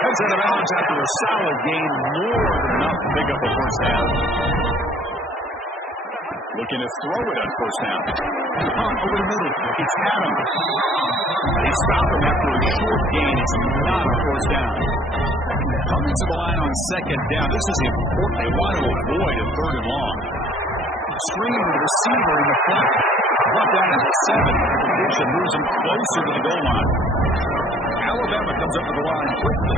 Heads out of bounds after a solid gain. More than enough to pick up a first down. Looking to throw it on first down. Over the middle. It's Adams. They stop him after a short gain. It's not a first down. Coming to the line on second down. This is important. They want to avoid a third and long. Screen to the receiver in the flat. Brought down at the 7. Completion moves him closer to the goal line. Alabama comes up to the line quickly.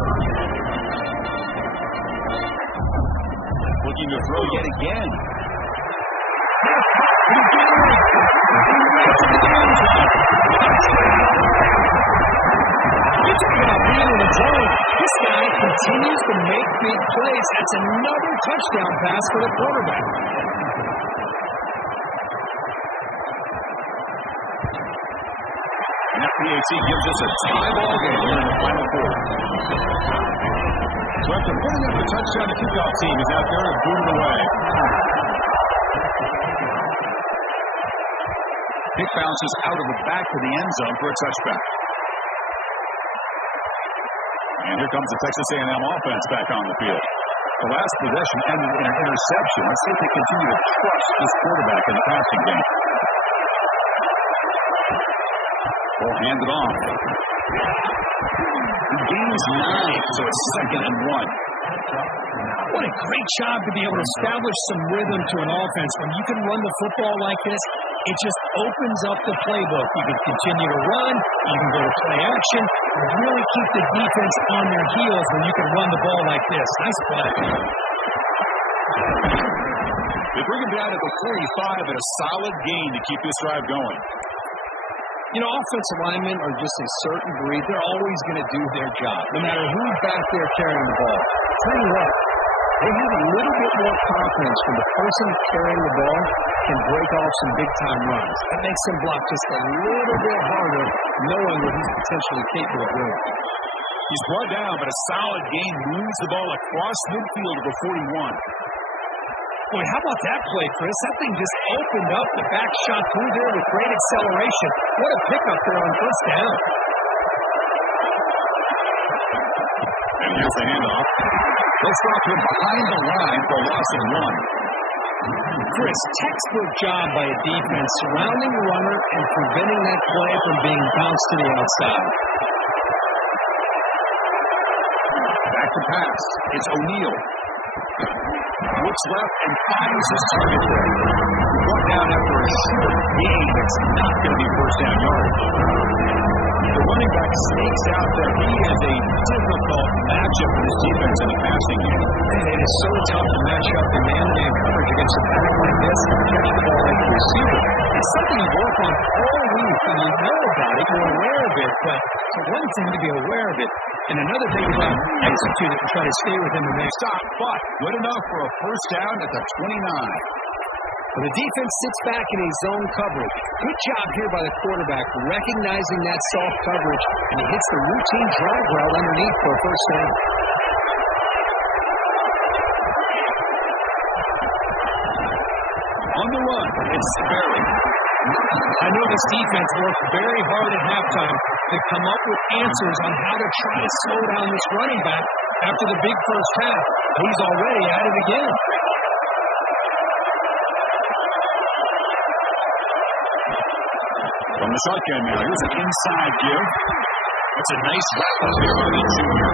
Looking to throw yet again. This guy continues to make big plays. That's another touchdown pass for the quarterback. PAT gives us a tie ball game here in the final quarter. So after putting up the touchdown, the kickoff team is out there and booted away. Kick bounces out of the back of the end zone for a touchback. And here comes the Texas A&M offense back on the field. The last possession ended in an interception. Let's see if they continue to trust this quarterback in the passing game. Ball handed off. He gains 9, so it's 2nd and 1. What a great job to be able to establish some rhythm to an offense. When you can run the football like this, it just opens up the playbook. You can continue to run, you can go to play action, and really keep the defense on their heels when you can run the ball like this. Nice play. They bring him down at the 45 at a solid gain to keep this drive going. You know, offensive linemen are just a certain breed. They're always going to do their job, no matter who's back there carrying the ball. Tell you what, they have a little bit more confidence when the person carrying the ball can break off some big-time runs. That makes them block just a little bit harder, knowing what he's potentially capable of doing. He's brought down, but a solid gain moves the ball across midfield to the 41. Boy, how about that play, Chris? That thing just opened up the back shot through there with great acceleration. What a pickup there on first down. And here's the handoff. They'll stop him behind the line for a loss of 1. Chris, textbook job by a defense surrounding the runner and preventing that play from being bounced to the outside. Back to pass. It's O'Neal. Looks left and finds his target there. Brought down after a short gain. It's not going to be first down yardage. The running back sneaks out there. He has a difficult matchup for this defense in the passing game. And it is so tough to match up in man-to-man coverage against a pattern like this and catch the ball like a receiver. It's something you work on all week, and you know about it, you're aware of it, but it's one thing to be aware of it, and another thing is to execute it and try to stay within the next stop, but good enough for a first down at the 29. The defense sits back in a zone coverage. Good job here by the quarterback, recognizing that soft coverage, and he hits the routine drag route underneath for a first down. On the run, it's Sperry. I know this defense worked very hard at halftime to come up with answers on how to try to slow down this running back after the big first half. He's already at it again. From the shotgun now, here's an inside give. That's a nice wrap up there by the junior.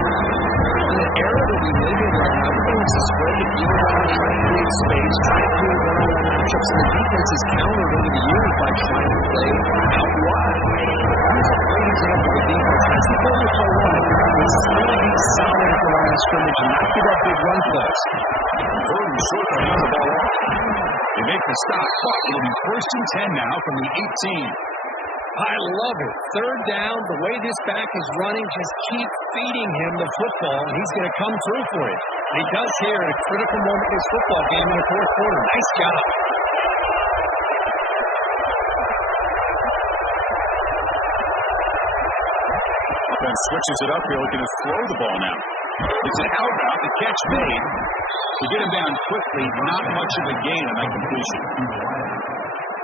In the era that we live in right now, everyone's to spread the field out, try to create space, try to create one-on-one matchups, and the defense is countered over the years by trying to play out wide. Here's a great example of the defense. That's the goal with play one. It's still be solid at the line of scrimmage and not give up big run plays. Third and short, they hand the ball off. They make the stop, but it'll be first and 10 now from the 18. I love it. Third down, the way this back is running, just keep feeding him the football, and he's going to come through for it. And he does here at a critical moment in this football game in the fourth quarter. Nice job. Offense switches it up here, looking to throw the ball now. It's an out route, the catch made. To get him down quickly, not much of a gain on that completion.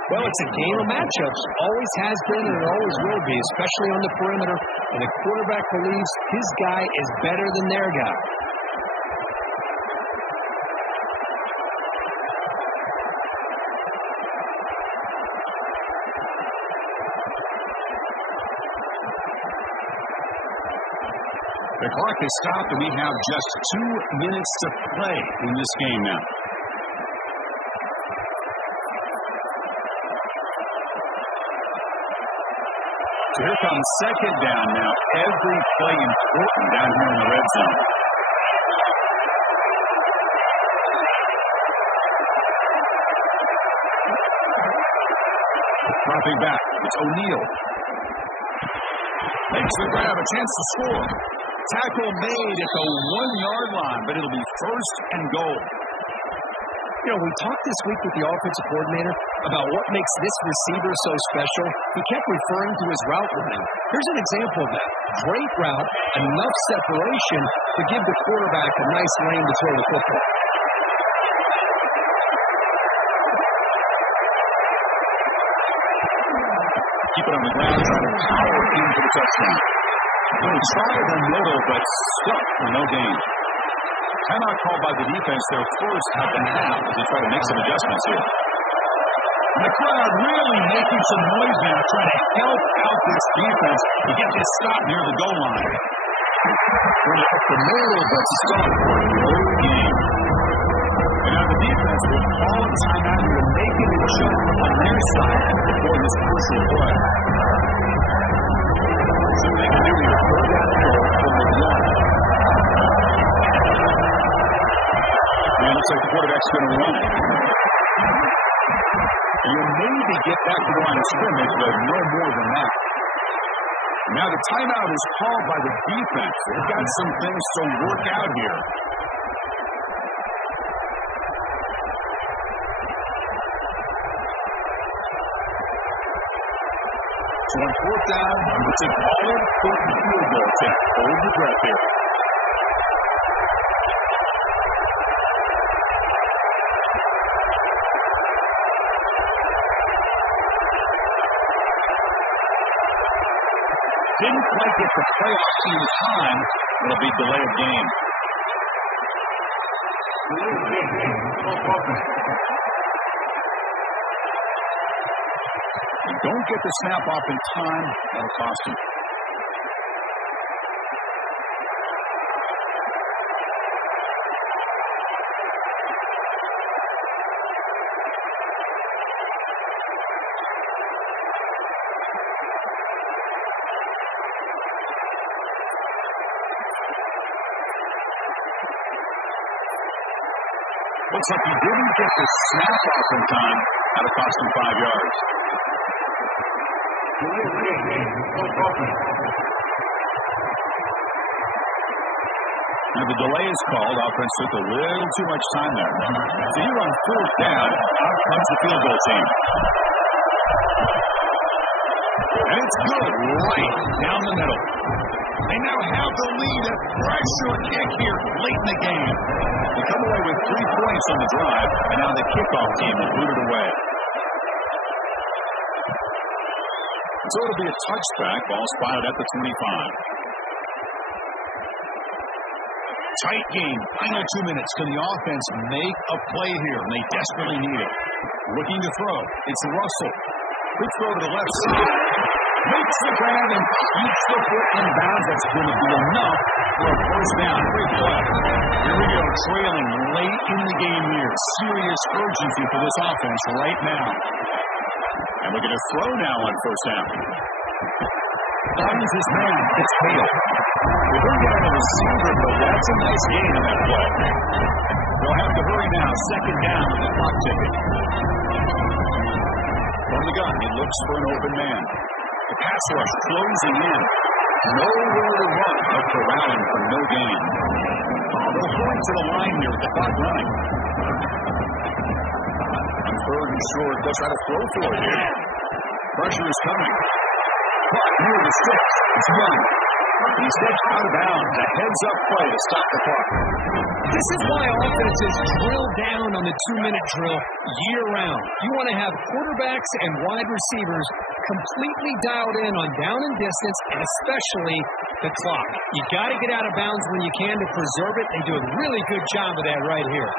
Well, it's a game of matchups. Always has been and it always will be, especially on the perimeter. And the quarterback believes his guy is better than their guy. The clock is stopped and we have just 2 minutes to play in this game now. So here comes second down now. Every play important down here in the red zone. Dropping back. It's O'Neal. Makes the grab, a chance to score. Tackle made at the 1-yard line, but it'll be first and goal. You know, we talked this week with the offensive coordinator about what makes this receiver so special. He kept referring to his route running. Here's an example of that. Great route, enough separation to give the quarterback a nice lane to throw the football. Keep it on the ground, trying to power into the touchdown. They tried the middle, but stuck for no gain. Timeout called by the defense, their first of the half, as they try to make some adjustments here. And the crowd really making some noise now, trying to help out this defense to get this stop near the goal line. Going up the middle, but stuck for no gain. And now the defense will call a timeout to make an adjustment on their side for this crucial play. So they can do the third down and goal from the 1. And it looks like the quarterback's going to run it. You'll maybe get back to the line of scrimmage, but no more than that. Now the timeout is called by the defense. They've got some things to work out here. So on fourth down, it's an all-important field goal attempt. Hold your breath here. Didn't quite get the playoff team time, It'll be delay of game. You don't get the snap off in time, that'll cost him. Looks like he didn't get the snap off in time. That'll cost him 5 yards. And the delay is called. Offense took a little too much time there. So here on 4th down, out comes the field goal team. And it's good right down the middle. They now have the lead. A pressure kick here late in the game. They come away with 3 points on the drive, and now the kickoff team will boot it away. So it'll be a touchback. Ball spotted at the 25. Tight game. Final 2 minutes. Can the offense make a play here? And they desperately need it. Looking to throw. It's Russell. Quick throw to the left side. Makes the grab and keeps the foot in bounds. That's going to be enough for a first down. Great play. Here we go. Trailing late in the game here. Serious urgency for this offense right now. And we're going to throw now on first down. Finds his man. It's Hale. They don't get on the receiver, but that's a nice gain on that play. They'll have to hurry now. Second down with the clock ticking. From the gun, he looks for an open man. The pass rush closing in. Nowhere to run, but corralling for no gain. They'll point to the line here with the clock running. On 3rd and short, they'll try to throw for it here. Pressure is coming. Clock near the 6. It's young. He's hit out of bounds. A heads-up play to stop the clock. This is why offenses drill down on the 2-minute drill year-round. You want to have quarterbacks and wide receivers completely dialed in on down and distance, and especially the clock. You got to get out of bounds when you can to preserve it. They do a really good job of that right here.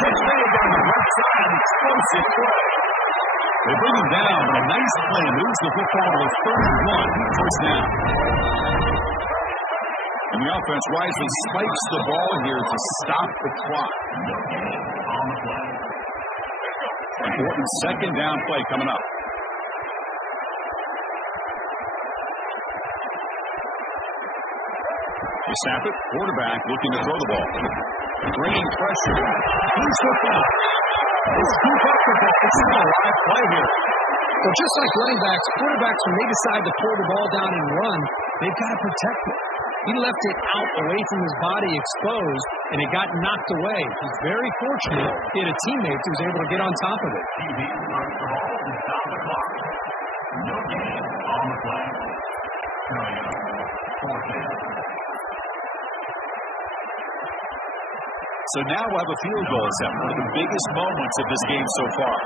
Pitch made down the left side. Explosive play. They bring him down, but a nice play moves the football to the 31. First down. And the offense wisely spikes the ball here to stop the clock. Important second down play coming up. You snap it, quarterback looking to throw the ball. Bringing pressure. He's football. They scoop up the ball. This is a live play here. Well, just like running backs, quarterbacks, when they decide to pull the ball down and run, they've got to protect it. He left it out away from his body exposed, and it got knocked away. He's very fortunate he had a teammate who was able to get on top of it. No gain on the play. So now we'll have a field goal attempt, one of the biggest moments of this game so far.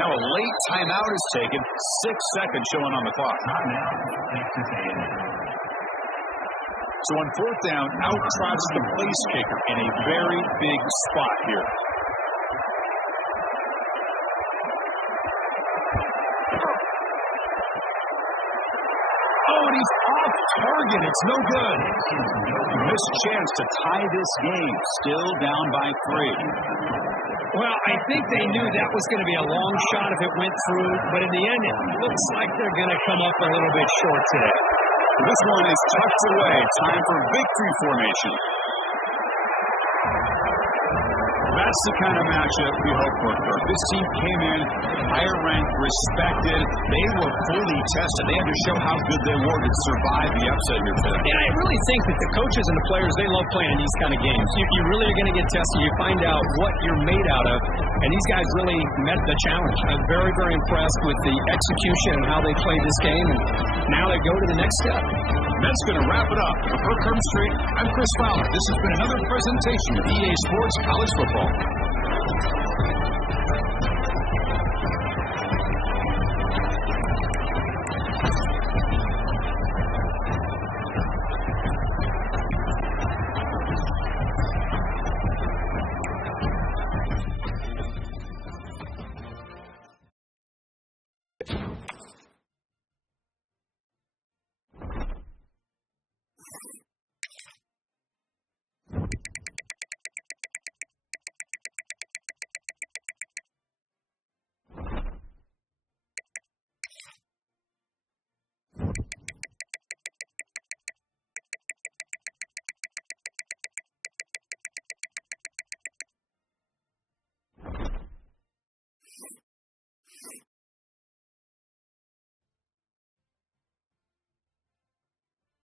Now a late timeout is taken, 6 seconds showing on the clock. So on 4th down, out trots the place kicker in a very big spot here. Oh, and he's off target. It's no good. Missed chance to tie this game. Still down by 3. Well, I think they knew that was going to be a long shot if it went through, but in the end, it looks like they're going to come up a little bit short today. This one is tucked away. Time for victory formation. That's the kind of matchup we hope for. This team came in higher ranked, respected. They were fully tested. They had to show how good they were to survive the upset here today. Yeah, I really think that the coaches and the players, they love playing these kind of games. You really are going to get tested. You find out what you're made out of, and these guys really met the challenge. I'm very, very impressed with the execution and how they played this game, and now they go to the next step. That's going to wrap it up. For Kirk Street, I'm Chris Fowler. This has been another presentation of EA Sports College Football.